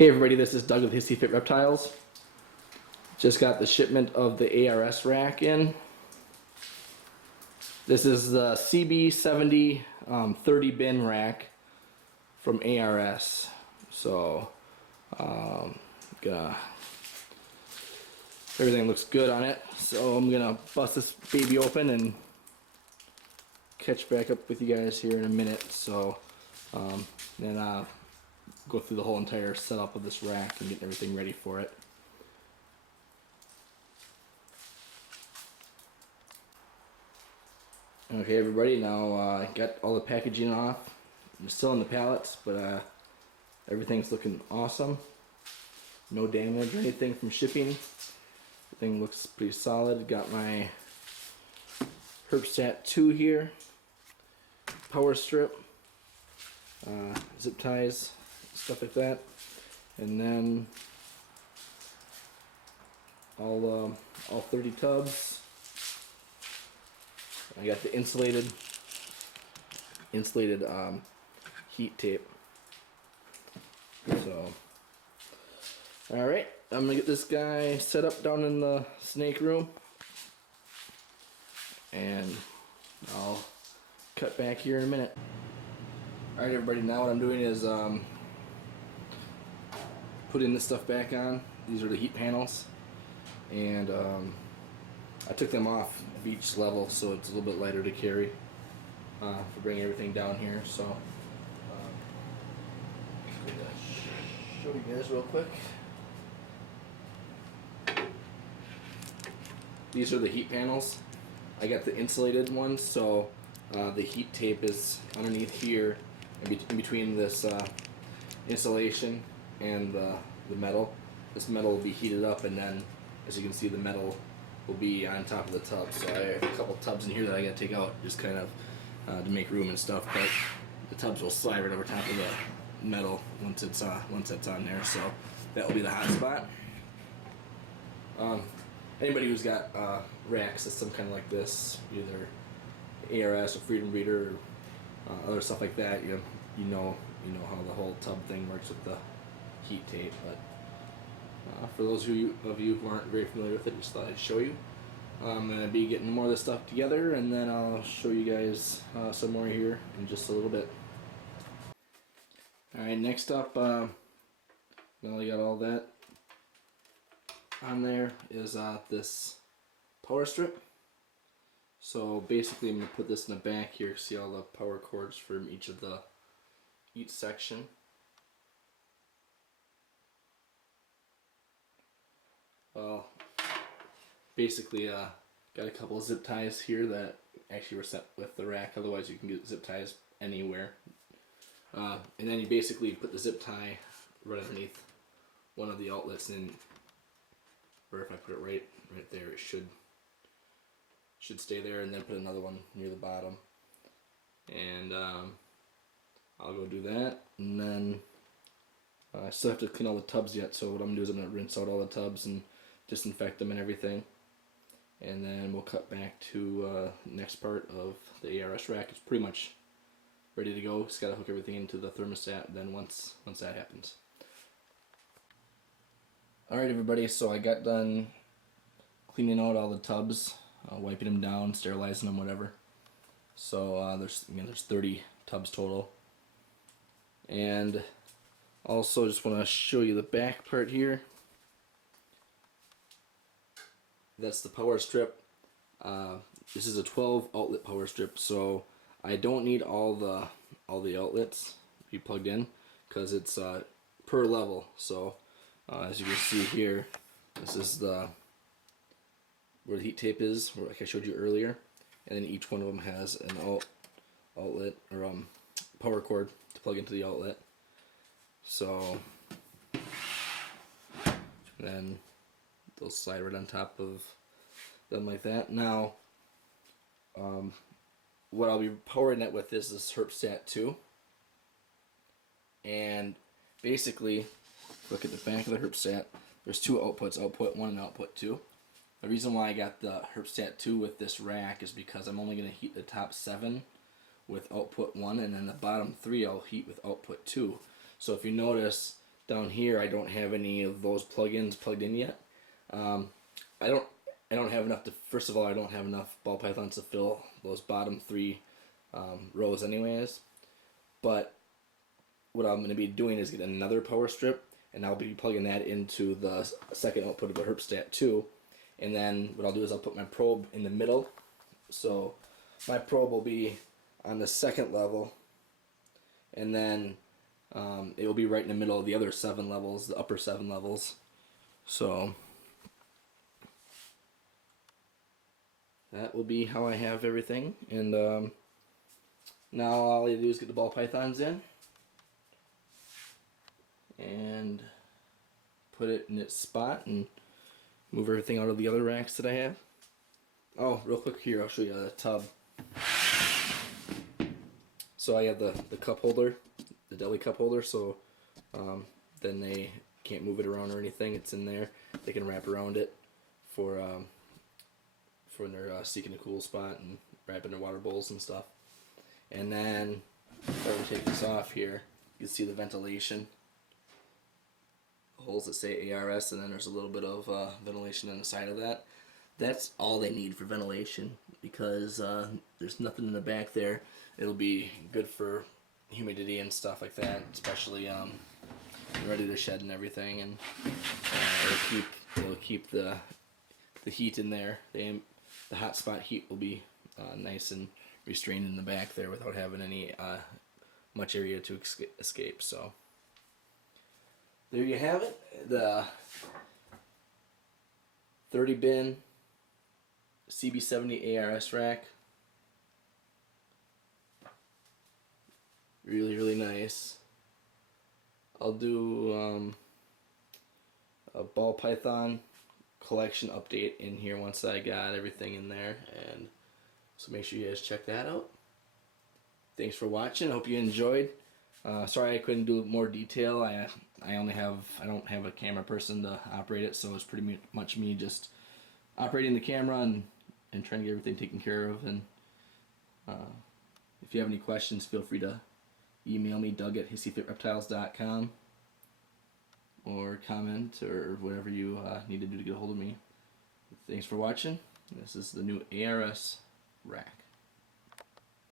Hey everybody, this is Doug with Hissy Reptiles. Just got the shipment of the ARS rack in. This is the CB70 30 bin rack from ARS. So, everything looks good on it. So I'm gonna bust this baby open and catch back up with you guys here in a minute. So, then go through the whole entire setup of this rack and get everything ready for it. Okay everybody, now I got all the packaging off. I'm still in the pallets, but everything's looking awesome. No damage or anything from shipping. Everything looks pretty solid. Got my Herbstat 2 here. Power strip. Zip ties, stuff like that. And then all 30 tubs. I got the insulated heat tape. So, all right, I'm gonna get this guy set up down in the snake room, and I'll cut back here in a minute. All right, everybody. Now what I'm doing is putting this stuff back on. These are the heat panels, and I took them off of each level so it's a little bit lighter to carry for bringing everything down here. So I'm gonna show you guys real quick. These are the heat panels. I got the insulated ones, so the heat tape is underneath here, in between this insulation and the metal. This metal will be heated up, and then, as you can see, the metal will be on top of the tub. So I have a couple tubs in here that I gotta take out, just kind of to make room and stuff. But the tubs will slide right over top of the metal once that's on there. So that will be the hot spot. Anybody who's got rack system kind of like this, either ARS or Freedom Breeder or other stuff like that, you know how the whole tub thing works with the heat tape. But for those of you who aren't very familiar with it, just thought I'd show you. I'm going to be getting more of this stuff together, and then I'll show you guys some more here in just a little bit. Alright, next up, now we got all that on there, is this power strip. So basically I'm going to put this in the back here, see all the power cords from each section. Well, basically got a couple of zip ties here that actually were set with the rack, otherwise you can get zip ties anywhere. And then you basically put the zip tie right underneath one of the outlets, and or if I put it right there, it should stay there, and then put another one near the bottom. And I'll go do that, and then I still have to clean all the tubs yet, so what I'm going to do is I'm going to rinse out all the tubs and disinfect them and everything, and then we'll cut back to next part of the ARS rack. It's pretty much ready to go. Just got to hook everything into the thermostat, and then once that happens. Alright everybody, so I got done cleaning out all the tubs, wiping them down, sterilizing them, whatever. So there's 30 tubs total. And also just want to show you the back part here. That's the power strip. This is a 12 outlet power strip, so I don't need all the outlets to be plugged in, because it's per level. So as you can see here, this is where the heat tape is, like I showed you earlier, and then each one of them has an outlet or power cord to plug into the outlet. So then they'll slide right on top of them like that. Now, what I'll be powering it with is this Herbstat 2, and basically, look at the back of the Herbstat. There's two outputs, output 1 and output 2. The reason why I got the Herbstat 2 with this rack is because I'm only going to heat the top 7 with output 1, and then the bottom 3 I'll heat with output 2. So if you notice, down here I don't have any of those plugins plugged in yet. I don't have enough to, first of all, I don't have enough ball pythons to fill those bottom 3 rows anyways. But what I'm going to be doing is getting another power strip, and I'll be plugging that into the second output of the Herpstat 2. And then what I'll do is I'll put my probe in the middle. So my probe will be on the second level, and then it will be right in the middle of the other 7 levels, the upper 7 levels. So that will be how I have everything. And now all I do is get the ball pythons in and put it in its spot and move everything out of the other racks that I have. Oh, real quick here, I'll show you the tub. So I have the cup holder, the deli cup holder, so then they can't move it around or anything. It's in there. They can wrap around it for when they're seeking a cool spot and wrapping their water bowls and stuff. And then if I were to take this off here, you can see the ventilation. Holes that say ARS, and then there's a little bit of ventilation on the side of that. That's all they need for ventilation, because there's nothing in the back there. It'll be good for humidity and stuff like that, especially ready to shed and everything, and it'll keep the heat in there. The hot spot heat will be nice and restrained in the back there without having any much area to escape. So there you have it, the 30 bin CB70 ARS rack. Really nice. I'll do a ball python collection update in here once I got everything in there, and so make sure you guys check that out. Thanks for watching. Hope you enjoyed. Sorry I couldn't do more detail. I don't have a camera person to operate it, so it's pretty much me just operating the camera and trying to get everything taken care of. And if you have any questions, feel free to email me, doug@hissyfitreptiles.com, or comment, or whatever you need to do to get a hold of me. Thanks for watching. This is the new ARS rack.